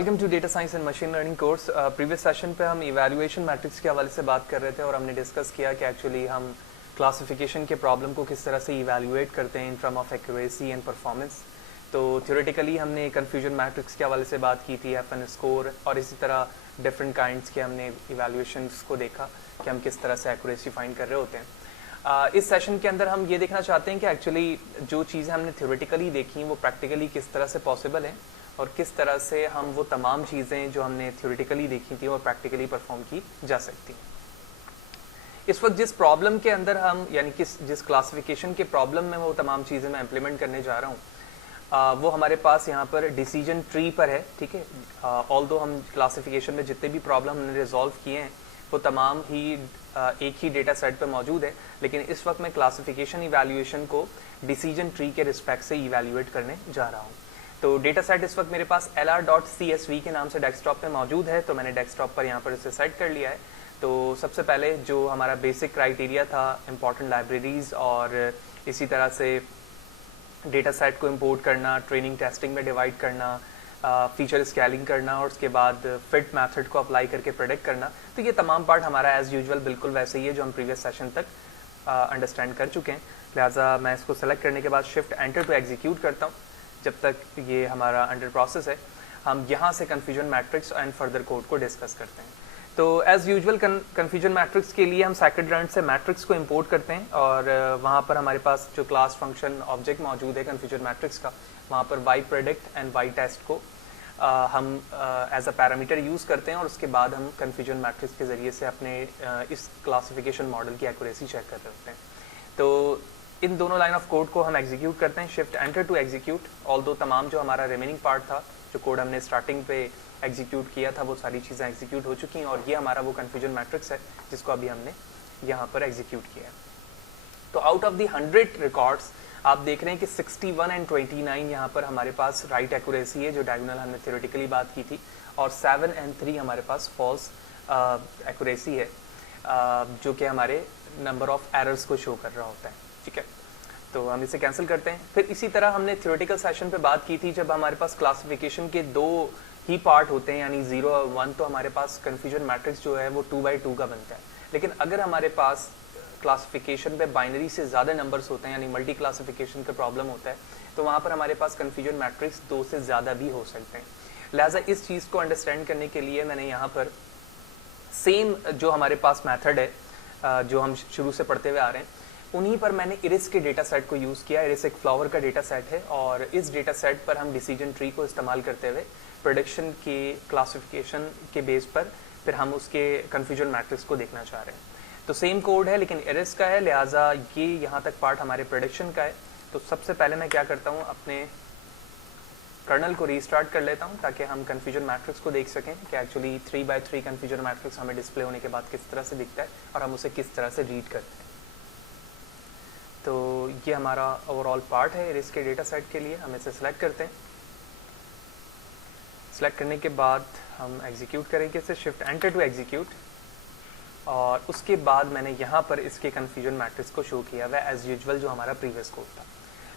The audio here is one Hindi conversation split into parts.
Welcome to data science and machine learning course. Previous session पे हम इवैल्यूएशन मैट्रिक्स के हवाले से बात कर रहे थे और हमने डिस्कस किया कि एक्चुअली हम क्लासिफिकेशन के प्रॉब्लम को किस तरह से इवैल्यूएट करते हैं in term of accuracy and performance. तो थ्योरेटिकली हमने कन्फ्यूजन मैट्रिक्स के हवाले से बात की थी, FN स्कोर, और इसी तरह डिफरेंट काइंड्स के हमने इवैल्यूएशंस को देखा कि हम किस तरह से एक्यूरेसी फाइंड कर रहे होते हैं। इस सेशन के अंदर हम ये देखना चाहते हैं कि एक्चुअली जो चीज़ें हमने थ्योरेटिकली देखी वो प्रैक्टिकली किस तरह से पॉसिबल है और किस तरह से हम वो तमाम चीज़ें जो हमने थ्योरेटिकली देखी थी और प्रैक्टिकली परफॉर्म की जा सकती हैं। इस वक्त जिस प्रॉब्लम के अंदर हम यानी जिस क्लासिफिकेशन के प्रॉब्लम में वो तमाम चीज़ें मैं इम्प्लीमेंट करने जा रहा हूँ वो हमारे पास यहाँ पर डिसीजन ट्री पर है, ठीक है। ऑल्दो हम क्लासिफिकेशन में जितने भी प्रॉब्लम हमने रिजॉल्व किए हैं वो तमाम ही एक ही डेटा सेट पर मौजूद है, लेकिन इस वक्त मैं क्लासिफिकेशन इवैल्यूएशन को डिसीजन ट्री के रिस्पेक्ट से इवैल्यूएट करने जा रहा हूँ। तो डेटा सेट इस वक्त मेरे पास lr.csv के नाम से डेस्कटॉप पे मौजूद है, तो मैंने डेस्कटॉप पर यहाँ पर इसे सेट कर लिया है। तो सबसे पहले जो हमारा बेसिक क्राइटेरिया था इंपॉर्टेंट लाइब्रेरीज और इसी तरह से डेटा सेट को इंपोर्ट करना, ट्रेनिंग टेस्टिंग में डिवाइड करना, फीचर स्केलिंग करना और उसके बाद फिट मेथड को अप्लाई करके प्रेडिक्ट करना, तो ये तमाम पार्ट हमारा एज यूजुअल बिल्कुल वैसे ही है जो हम प्रीवियस सेशन तक अंडरस्टैंड कर चुके हैं। लिहाजा मैं इसको सेलेक्ट करने के बाद शिफ्ट एंटर टू एग्जीक्यूट करता हूँ। जब तक ये हमारा अंडर प्रोसेस है हम यहाँ से confusion matrix and further code को डिस्कस करते हैं। तो एज यूजुअल कन्फ्यूजन मैट्रिक्स के लिए हम सेकंड से मैट्रिक्स को इंपोर्ट करते हैं और वहाँ पर हमारे पास जो क्लास फंक्शन ऑब्जेक्ट मौजूद है कन्फ्यूजन मैट्रिक्स का, वहाँ पर y predict and y test को हम एज अ पैरामीटर यूज़ करते हैं और उसके बाद हम कन्फ्यूजन मैट्रिक्स के ज़रिए से अपने इस क्लासिफिकेशन मॉडल की एक्यूरेसी चेक कर रहे होते हैं। तो इन दोनों लाइन ऑफ कोड को हम एग्जीक्यूट करते हैं, shift enter to execute. Although तमाम जो हमारा रिमेनिंग पार्ट था, जो कोड हमने स्टार्टिंग पे एग्जीक्यूट किया था, वो सारी चीज़ें एग्जीक्यूट हो चुकी हैं और ये हमारा वो कन्फ्यूजन मैट्रिक्स है जिसको अभी हमने यहाँ पर एग्जीक्यूट किया है। तो आउट ऑफ द 100 रिकॉर्ड्स आप देख रहे हैं कि 61 एंड 29 यहाँ पर हमारे पास राइट एक्यूरेसी है, जो डायगोनल हमने थ्योरेटिकली बात की थी, और 7 एंड 3 हमारे पास फॉल्स एक्यूरेसी है, जो कि हमारे नंबर ऑफ एरर्स को शो कर रहा होता है, ठीक है। तो हम इसे कैंसिल करते हैं। फिर इसी तरह हमने थ्योरेटिकल सेशन पे बात की थी जब हमारे पास क्लासिफिकेशन के दो ही पार्ट होते हैं, यानी 0 और 1, तो हमारे पास कन्फ्यूजन मैट्रिक्स जो है वो 2x2 का बनता है। लेकिन अगर हमारे पास क्लासिफिकेशन पे बाइनरी से ज़्यादा नंबर्स होते हैं, यानी मल्टी क्लासिफिकेशन का प्रॉब्लम होता है, तो वहाँ पर हमारे पास कन्फ्यूजन मैट्रिक्स 2 से ज़्यादा भी हो सकते हैं। लिहाजा इस चीज़ को अंडरस्टैंड करने के लिए मैंने यहाँ पर सेम जो हमारे पास मैथड है जो हम शुरू से पढ़ते हुए आ रहे हैं, उन्हीं पर मैंने इरिस के डेटा सेट को यूज़ किया। इरिस एक फ्लावर का डेटा सेट है और इस डेटा सेट पर हम डिसीजन ट्री को इस्तेमाल करते हुए प्रेडिक्शन के क्लासिफिकेशन के बेस पर फिर हम उसके कन्फ्यूजन मैट्रिक्स को देखना चाह रहे हैं। तो सेम कोड है लेकिन इरिस का है, लिहाजा ये यहाँ तक पार्ट हमारे प्रेडिक्शन का है। तो सबसे पहले मैं क्या करता हूँ, अपने कर्नल को रीस्टार्ट कर लेता हूँ ताकि हम कन्फ्यूजन मैट्रिक्स को देख सकें कि एक्चुअली 3x3 कन्फ्यूजन मैट्रिक्स हमें डिस्प्ले होने के बाद किस तरह से दिखता है और हम उसे किस तरह से रीड करते हैं। तो ये हमारा ओवरऑल पार्ट है इरिस के डेटा सेट के लिए। हम इसे सिलेक्ट करते हैं। सिलेक्ट करने के बाद हम एग्जीक्यूट करेंगे इसे, शिफ्ट एंटर टू एग्जीक्यूट, और उसके बाद मैंने यहाँ पर इसके कन्फ्यूजन मैट्रिक्स को शो किया हुआ एज यूजुअल जो हमारा प्रीवियस कोड था।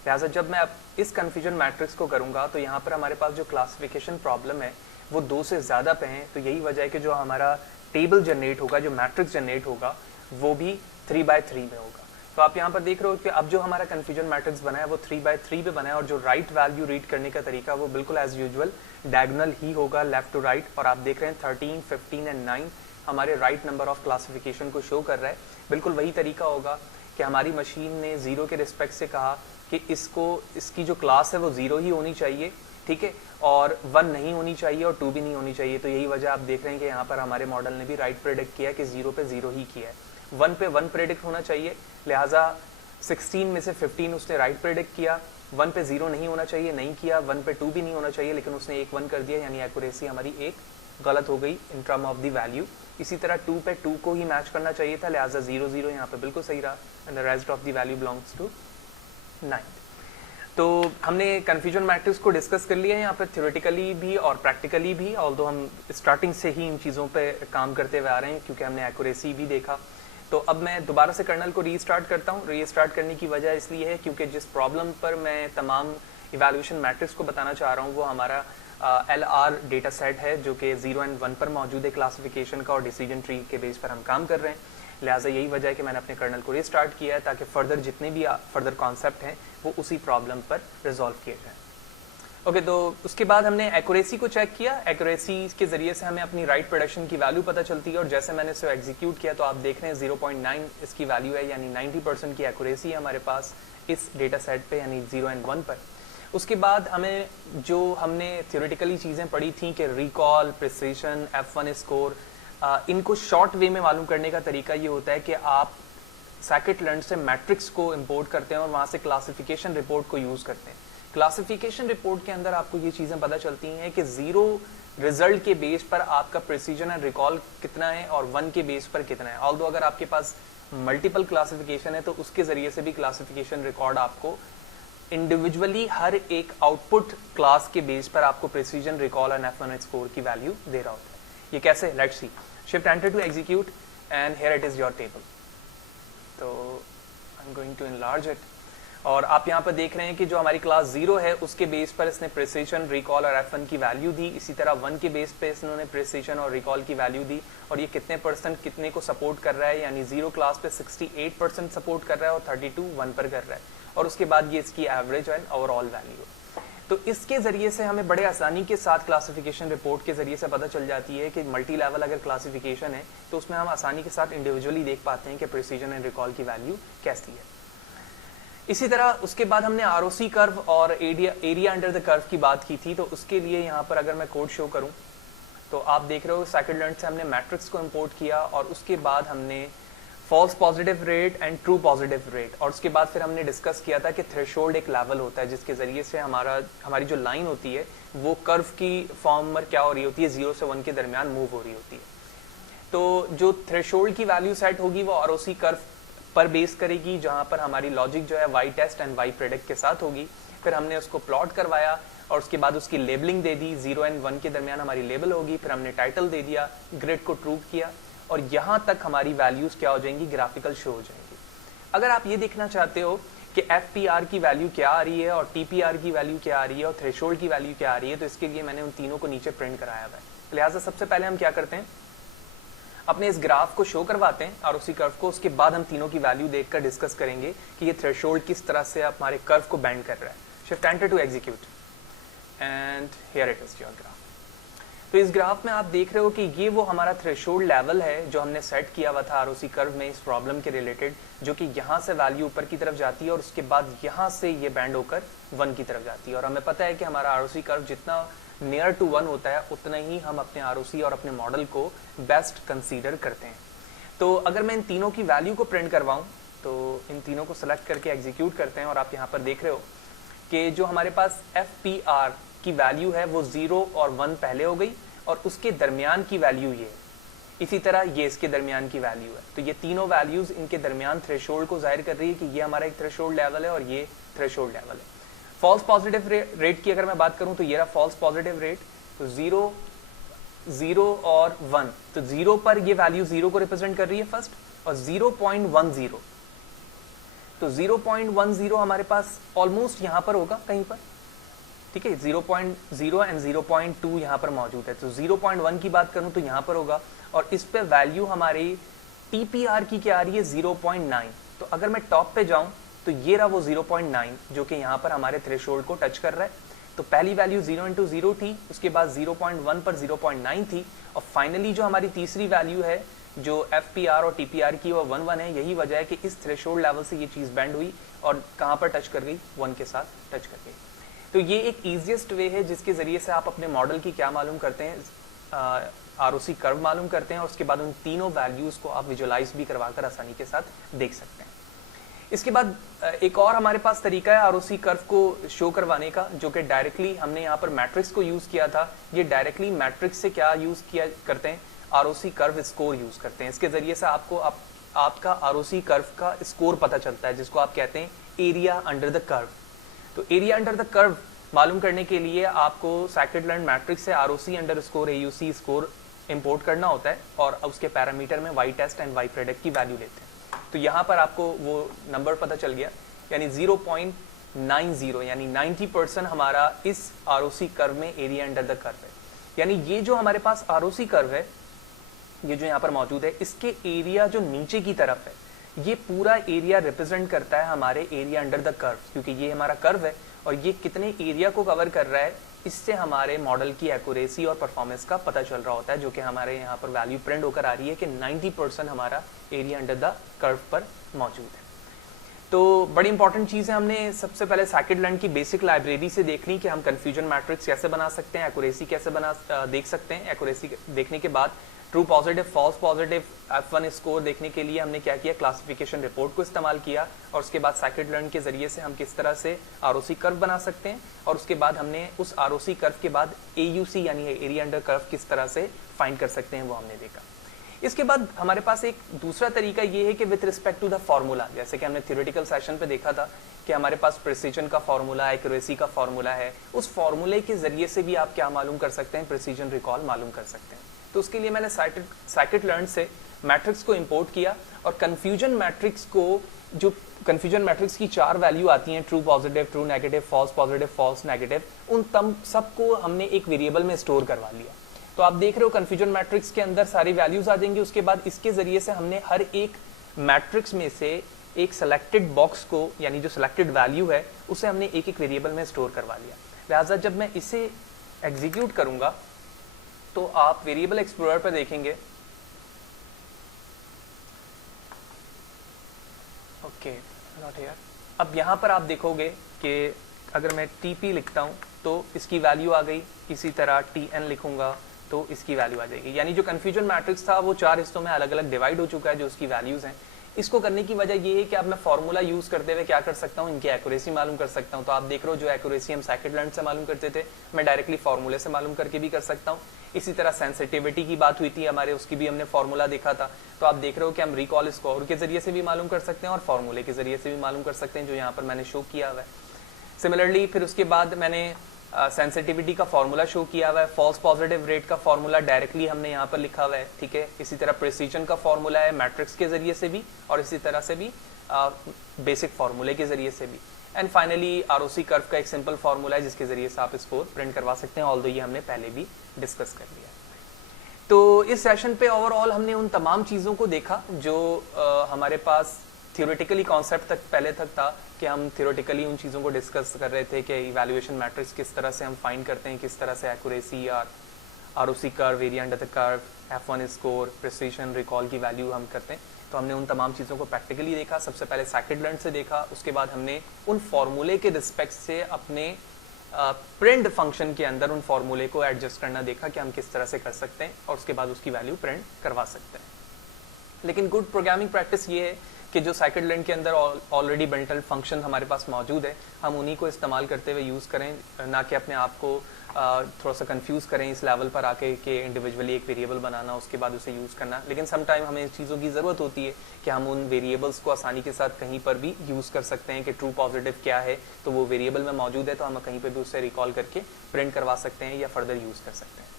लिहाजा जब मैं अब इस कन्फ्यूजन मैट्रिक्स को करूँगा तो यहाँ पर हमारे पास जो क्लासिफिकेशन प्रॉब्लम है वो 2 से ज़्यादा पे हैं। तो यही वजह है कि जो हमारा टेबल जनरेट होगा, जो मैट्रिक्स जनरेट होगा, वो भी 3x3 में होगा। तो आप यहाँ पर देख रहे हो कि अब जो हमारा कन्फ्यूजन मैट्रिक्स बना है वो 3x3 पे बना है और जो राइट वैल्यू रीड करने का तरीका वो बिल्कुल एज यूजुअल डायगोनल ही होगा, लेफ्ट टू राइट। और आप देख रहे हैं 13, 15 एंड 9 हमारे राइट नंबर ऑफ क्लासिफिकेशन को शो कर रहा है। बिल्कुल वही तरीका होगा कि हमारी मशीन ने 0 के रिस्पेक्ट से कहा कि इसकी जो क्लास है वो 0 ही होनी चाहिए, ठीक है, और 1 नहीं होनी चाहिए और 2 भी नहीं होनी चाहिए। तो यही वजह आप देख रहे हैं कि यहाँ पर हमारे मॉडल ने भी राइट प्रेडिक्ट किया कि 0 पे 0 ही किया है, 1 पे 1 प्रेडिक्ट होना चाहिए। लिहाजा 16 में से 15 उसने राइट प्रेडिक्ट किया, 1 पे 0 नहीं होना चाहिए, नहीं किया, 1 पे 2 भी नहीं होना चाहिए, लेकिन उसने एक 1 कर दिया, यानी एक्यूरेसी हमारी एक गलत हो गई in term of the value. इसी तरह 2 पे 2 को ही मैच करना चाहिए था, लिहाजा 0 0 यहाँ पे बिल्कुल सही रहा and the rest of the value belongs to 9। तो हमने कन्फ्यूजन मैट्रिक्स को डिस्कस कर लिया है यहाँ पर थ्योरेटिकली भी और प्रैक्टिकली भी, ऑल्दो हम स्टार्टिंग से ही इन चीज़ों पे काम करते हुए आ रहे हैं क्योंकि हमने एक्यूरेसी भी देखा। तो अब मैं दोबारा से कर्नल को रीस्टार्ट करता हूँ। रीस्टार्ट करने की वजह इसलिए है क्योंकि जिस प्रॉब्लम पर मैं तमाम इवैल्यूएशन मैट्रिक्स को बताना चाह रहा हूँ वो हमारा LR डेटा सेट है जो कि 0 एंड 1 पर मौजूद है क्लासिफिकेशन का, और डिसीजन ट्री के बेस पर हम काम कर रहे हैं। लिहाजा यही वजह है कि मैंने अपने कर्नल को रीस्टार्ट किया है ताकि फर्दर जितने भी फर्दर कॉन्सेप्ट हैं वो उसी प्रॉब्लम पर रिजॉल्व किए जाएँ। ओके, तो उसके बाद हमने एक्यूरेसी को चेक किया। एक्यूरेसी के जरिए से हमें अपनी राइट प्रोडक्शन की वैल्यू पता चलती है, और जैसे मैंने इसे एग्जीक्यूट किया तो आप देख रहे हैं 0.9 इसकी वैल्यू है, यानी 90% की एक्यूरेसी है हमारे पास इस डेटा सेट पे, यानी 0 एंड 1 पर। उसके बाद हमें जो हमने थ्योरेटिकली चीज़ें पढ़ी थी कि रिकॉल, प्रिसिशन, F1 स्कोर, इनको शॉर्ट वे में मालूम करने का तरीका ये होता है कि आप scikit-learn से मैट्रिक्स को इम्पोर्ट करते हैं और वहाँ से क्लासिफिकेशन रिपोर्ट को यूज़ करते हैं। क्लासिफिकेशन रिपोर्ट के अंदर आपको ये चीज़ें पता चलती हैं कि 0 रिजल्ट के बेस पर आपका प्रिसीजन एंड रिकॉल कितना है और 1 के बेस पर कितना है। ऑल्दो अगर आपके पास मल्टीपल क्लासिफिकेशन है तो उसके ज़रिए से भी क्लासिफिकेशन रिकॉर्ड आपको इंडिविजुअली हर एक आउटपुट क्लास के बेस पर आपको precision, recall and F1 score की वैल्यू दे रहा होता है। ये कैसे? Let's see. Shift enter to execute and here it is your table. तो I am going to enlarge it, और आप यहाँ पर देख रहे हैं कि जो हमारी क्लास 0 है उसके बेस पर इसने प्रिसिशन, रिकॉल और F1 की वैल्यू दी। इसी तरह 1 के बेस पे इसने प्रिसिशन और रिकॉल की वैल्यू दी, और ये कितने परसेंट कितने को सपोर्ट कर रहा है, यानी 0 क्लास पे 68% सपोर्ट कर रहा है और 32 1 पर कर रहा है, और उसके बाद ये इसकी एवरेज एंड ओवरऑल वैल्यू। तो इसके जरिए से हमें बड़े आसानी के साथ क्लासिफिकेशन रिपोर्ट के जरिए से पता चल जाती है कि मल्टी लेवल अगर क्लासिफिकेशन है तो उसमें हम आसानी के साथ इंडिविजुअली देख पाते हैं कि प्रिसिजन एंड रिकॉल की वैल्यू कैसी है। इसी तरह उसके बाद हमने ROC कर्व और एरिया अंडर द कर्व की बात की थी। तो उसके लिए यहाँ पर अगर मैं कोड शो करूँ तो आप देख रहे हो scikit-learn से हमने मैट्रिक्स को इम्पोर्ट किया, और उसके बाद हमने false positive rate and true positive rate, और उसके बाद फिर हमने डिस्कस किया था कि थ्रेशोल्ड एक लेवल होता है जिसके जरिए से हमारी जो लाइन होती है वो कर्व की फॉर्म में क्या हो रही होती है, 0 से 1 के दरमियान मूव हो रही होती है। तो जो थ्रेशोल्ड की वैल्यू सेट होगी वो ROC कर्व पर बेस करेगी, जहां पर हमारी लॉजिक जो है y test and y predict के साथ होगी। फिर हमने उसको प्लॉट करवाया और उसके बाद उसकी लेबलिंग दे दी, 0 एंड 1 के दरमियान हमारी लेबल होगी। फिर हमने टाइटल दे दिया, ग्रिड को ट्रू किया, और यहाँ तक हमारी वैल्यूज क्या हो जाएंगी, ग्राफिकल शो हो जाएंगी। अगर आप ये देखना चाहते हो कि FPR की वैल्यू क्या आ रही है और TPR की वैल्यू क्या आ रही है और थ्रेशोल्ड की वैल्यू क्या आ रही है, तो इसके लिए मैंने उन तीनों को नीचे प्रिंट कराया हुआ है। लिहाजा सबसे पहले हम क्या करते हैं, अपने इस ग्राफ को शो करवाते हैं ROC कर्व को, उसके बाद हम तीनों की वैल्यू देखकर डिस्कस करेंगे कि ये थ्रेशोल्ड किस तरह से हमारे कर्व को बैंड कर रहा है। Shift enter to execute and here it is your graph. तो इस ग्राफ में आप देख रहे हो कि ये वो हमारा थ्रेशोल्ड लेवल है जो हमने सेट किया हुआ था ROC कर्व में इस प्रॉब्लम के रिलेटेड, जो कि यहाँ से वैल्यू ऊपर की तरफ जाती है और उसके बाद यहाँ से ये बैंड होकर 1 की तरफ जाती है। और हमें पता है कि हमारा ROC कर्व जितना नियर टू 1 होता है उतना ही हम अपने ROC और अपने मॉडल को बेस्ट कंसीडर करते हैं। तो अगर मैं इन तीनों की वैल्यू को प्रिंट करवाऊँ तो इन तीनों को सेलेक्ट करके एग्जीक्यूट करते हैं, और आप यहाँ पर देख रहे हो कि जो हमारे पास FPR की वैल्यू है वो 0 और 1 पहले हो गई, और उसके दरमियान की वैल्यू ये, इसी तरह ये इसके दरमियान की वैल्यू है। तो ये तीनों वैल्यूज इनके दरमियान थ्रेशोल्ड को जाहिर कर रही है कि ये हमारा एक थ्रेशोल्ड लेवल है और ये थ्रेशोल्ड लेवल है। फॉल्स पॉजिटिव रेट की अगर मैं बात करूं तो ये रहा फॉल्स पॉजिटिव रेट। तो 0 और 1, तो 0 पर ये वैल्यू 0 को रिप्रेजेंट कर रही है फर्स्ट, और 0.10, तो 0.10 हमारे पास ऑलमोस्ट यहां पर होगा कहीं पर, ठीक है। 0.0 एंड 0.2 यहाँ पर मौजूद है। तो 0.1 की बात करूं तो यहाँ पर होगा, और इस पे वैल्यू हमारी TPR की क्या आ रही है, 0.9। तो अगर मैं टॉप पे जाऊं तो ये रहा वो 0.9 जो कि यहाँ पर हमारे थ्रेशोल्ड को टच कर रहा है। तो पहली वैल्यू 0 into 0 थी, उसके बाद 0.1 पर 0.9 थी, और फाइनली जो हमारी तीसरी वैल्यू है जो FPR और TPR की वो 1 है। यही वजह है कि इस थ्रेशोल्ड लेवल से ये चीज़ बैंड हुई और कहाँ पर टच कर गई, 1 के साथ टच कर गई। तो ये एक ईजिएस्ट वे है जिसके ज़रिए से आप अपने मॉडल की क्या मालूम करते हैं, ROC कर्व मालूम करते हैं, और उसके बाद उन तीनों वैल्यूज़ को आप विजुलाइज भी करवाकर आसानी के साथ देख सकते हैं। इसके बाद एक और हमारे पास तरीका है ROC कर्व को शो करवाने का, जो कि डायरेक्टली हमने यहाँ पर मैट्रिक्स को यूज़ किया था। ये डायरेक्टली मैट्रिक्स से क्या यूज़ किया करते हैं, ROC कर्व स्कोर यूज़ करते हैं। इसके ज़रिए से आपको आपका ROC कर्व का स्कोर पता चलता है, जिसको आप कहते हैं एरिया अंडर द कर्व। तो एरिया अंडर द कर्व मालूम करने के लिए आपको scikit-learn मैट्रिक्स से ROC underscore AUC score import करना होता है, और उसके पैरामीटर में y test and y predict की वैल्यू लेते हैं। तो यहाँ पर आपको वो नंबर पता चल गया, यानी 90 यानी 90% हमारा इस आरओसी कर्व में एरिया अंडर द कर्व है। यानी ये जो हमारे पास आरओसी कर्व है, ये जो यहाँ पर मौजूद है, इसके एरिया जो नीचे की तरफ है, ये पूरा एरिया रिप्रेजेंट करता है हमारे एरिया अंडर द कर्व, क्योंकि ये हमारा कर्व है और ये कितने एरिया को कवर कर रहा है, इससे हमारे मॉडल की एक्यूरेसी और परफॉर्मेंस का पता चल रहा होता है, जो कि हमारे यहाँ पर वैल्यू प्रिंट होकर आ रही है कि 90% हमारा एरिया अंडर द कर्व पर मौजूद है। तो बड़ी इंपॉर्टेंट चीज़ है, हमने सबसे पहले scikit-learn की बेसिक लाइब्रेरी से देखनी कि हम कन्फ्यूजन मैट्रिक्स कैसे बना सकते हैं, एक्यूरेसी कैसे देख सकते हैं। एक्यूरेसी देखने के बाद true positive, false positive, F1 score देखने के लिए हमने क्या किया, क्लासिफिकेशन रिपोर्ट को इस्तेमाल किया और उसके बाद scikit-learn के जरिए से हम किस तरह से आरओसी कर्व बना सकते हैं, और उसके बाद हमने उस आरओसी कर्व के बाद AUC यानी एरिया अंडर कर्व किस तरह से फाइंड कर सकते हैं, वो हमने देखा। इसके बाद हमारे पास एक दूसरा तरीका ये है कि with respect to the formula, जैसे कि हमने थ्योरेटिकल सेशन पे देखा था कि हमारे पास प्रिसीजन का फॉर्मूला, एक्यूरेसी का फॉर्मूला है, उस फॉर्मूले के जरिए से भी आप क्या मालूम कर सकते हैं, प्रिसीजन रिकॉल मालूम कर सकते हैं। तो उसके लिए मैंने scikit-learn से मैट्रिक्स को इंपोर्ट किया और कन्फ्यूजन मैट्रिक्स को, जो कन्फ्यूजन मैट्रिक्स की 4 वैल्यू आती हैं, true positive, true negative, false positive, false negative, उन सबको हमने एक वेरिएबल में स्टोर करवा लिया। तो आप देख रहे हो कन्फ्यूजन मैट्रिक्स के अंदर सारी वैल्यूज आ जाएंगी। उसके बाद इसके जरिए से हमने हर एक मैट्रिक्स में से एक सिलेक्टेड बॉक्स को, यानी जो सिलेक्टेड वैल्यू है, उसे हमने एक एक वेरिएबल में स्टोर करवा लिया। लिहाजा जब मैं इसे एग्जीक्यूट करूंगा तो आप वेरिएबल एक्सप्लोरर पर देखेंगे, ओके नॉट हियर। अब यहाँ पर आप देखोगे कि अगर मैं TP लिखता हूँ तो इसकी वैल्यू आ गई, इसी तरह TN लिखूंगा तो इसकी वैल्यू आ जाएगी। यानी जो कन्फ्यूजन मैट्रिक्स था वो 4 हिस्सों में अलग अलग डिवाइड हो चुका है, जो उसकी वैल्यूज हैं। इसको करने की वजह ये है कि अब मैं फॉर्मूला यूज करते हुए क्या कर सकता हूँ, इनकी एक्यूरेसी मालूम कर सकता हूँ। तो आप देख रहे हो जो एक्यूरेसी हम scikit-learn से मालूम करते थे, मैं डायरेक्टली फॉर्मूले से मालूम करके भी कर सकता हूँ। इसी तरह सेंसिटिविटी की बात हुई थी हमारे, उसकी भी हमने फॉर्मूला देखा था। तो आप देख रहे हो कि हम रिकॉल स्कोर के जरिए से भी मालूम कर सकते हैं और फॉर्मूले के जरिए से भी मालूम कर सकते हैं, जो यहाँ पर मैंने शो किया हुआ है। सिमिलरली फिर उसके बाद मैंने सेंसिटिविटी का फॉर्मूला शो किया हुआ है, फॉल्स पॉजिटिव रेट का फॉर्मूला डायरेक्टली हमने यहाँ पर लिखा हुआ है, ठीक है। इसी तरह प्रिसीजन का फॉर्मूला है मैट्रिक्स के जरिए से भी, और इसी तरह से भी बेसिक फॉर्मूले के जरिए से भी। एंड फाइनली आरओसी कर्व का एक सिंपल फॉर्मूला है जिसके जरिए से आप इसको प्रिंट करवा सकते हैं, ऑल्दो ये हमने पहले भी डिस्कस कर लिया। तो इस सेशन पे ओवरऑल हमने उन तमाम चीज़ों को देखा जो हमारे पास थियोरेटिकली कॉन्सेप्ट तक पहले तक था, कि हम थियोरेटिकली उन चीज़ों को डिस्कस कर रहे थे कि इवैल्यूएशन मैट्रिक्स किस तरह से हम फाइंड करते हैं, किस तरह से एक्यूरेसी और ROC curve, area under the curve, F1 score, precision, recall की वैल्यू हम करते हैं। तो हमने उन तमाम चीज़ों को प्रैक्टिकली देखा। सबसे पहले scikit-learn से देखा, उसके बाद हमने उन फॉर्मूले के रिस्पेक्ट से अपने प्रिंट फंक्शन के अंदर उन फॉर्मूले को एडजस्ट करना देखा कि हम किस तरह से कर सकते हैं, और उसके बाद उसकी वैल्यू प्रिंट करवा सकते हैं। लेकिन गुड प्रोग्रामिंग प्रैक्टिस ये है कि जो scikit-learn के अंदर ऑलरेडी बिल्ट फंक्शन हमारे पास मौजूद है, हम उन्हीं को इस्तेमाल करते हुए यूज़ करें, ना कि अपने आप को थोड़ा सा कंफ्यूज करें इस लेवल पर आके कि इंडिविजुअली एक वेरिएबल बनाना, उसके बाद उसे यूज़ करना। लेकिन सम टाइम हमें इस चीज़ों की ज़रूरत होती है कि हम उन वेरिएबल्स को आसानी के साथ कहीं पर भी यूज़ कर सकते हैं कि ट्रू पॉजिटिव क्या है, तो वो वेरिएबल में मौजूद है, तो हम कहीं पर भी उसे रिकॉल करके प्रिंट करवा सकते हैं या फर्दर यूज़ कर सकते हैं।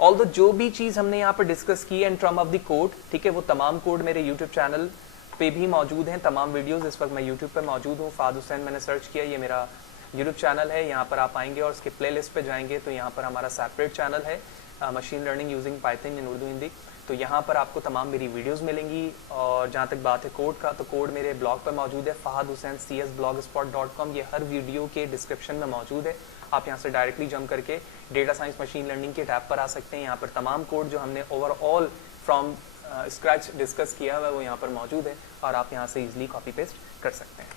ऑल्दो जो भी चीज़ हमने यहाँ पर डिस्कस की in term of the code, ठीक है, वो तमाम कोड मेरे यूट्यूब चैनल पे भी मौजूद हैं, तमाम वीडियोस। इस वक्त मैं यूट्यूब पे मौजूद हूँ, फ़ाद हुसैन मैंने सर्च किया, ये मेरा यूट्यूब चैनल है। यहाँ पर आप आएंगे और उसके प्लेलिस्ट पे जाएंगे तो यहाँ पर हमारा सेपरेट चैनल है, मशीन लर्निंग यूजिंग पाइथन इन उर्दू हिंदी। तो यहाँ पर आपको तमाम मेरी वीडियोस मिलेंगी। और जहाँ तक बात है कोड का, तो कोड मेरे ब्लॉग पर मौजूद है, fahadhusain.cs blogspot.com। ये हर वीडियो के डिस्क्रिप्शन में मौजूद है, आप यहाँ से डायरेक्टली जंप करके डेटा साइंस मशीन लर्निंग के टैब पर आ सकते हैं। यहाँ पर तमाम कोड जो हमने ओवरऑल फ्रॉम स्क्रैच डिस्कस किया हुआ है वो यहाँ पर मौजूद है, और आप यहाँ से इजीली कॉपी पेस्ट कर सकते हैं।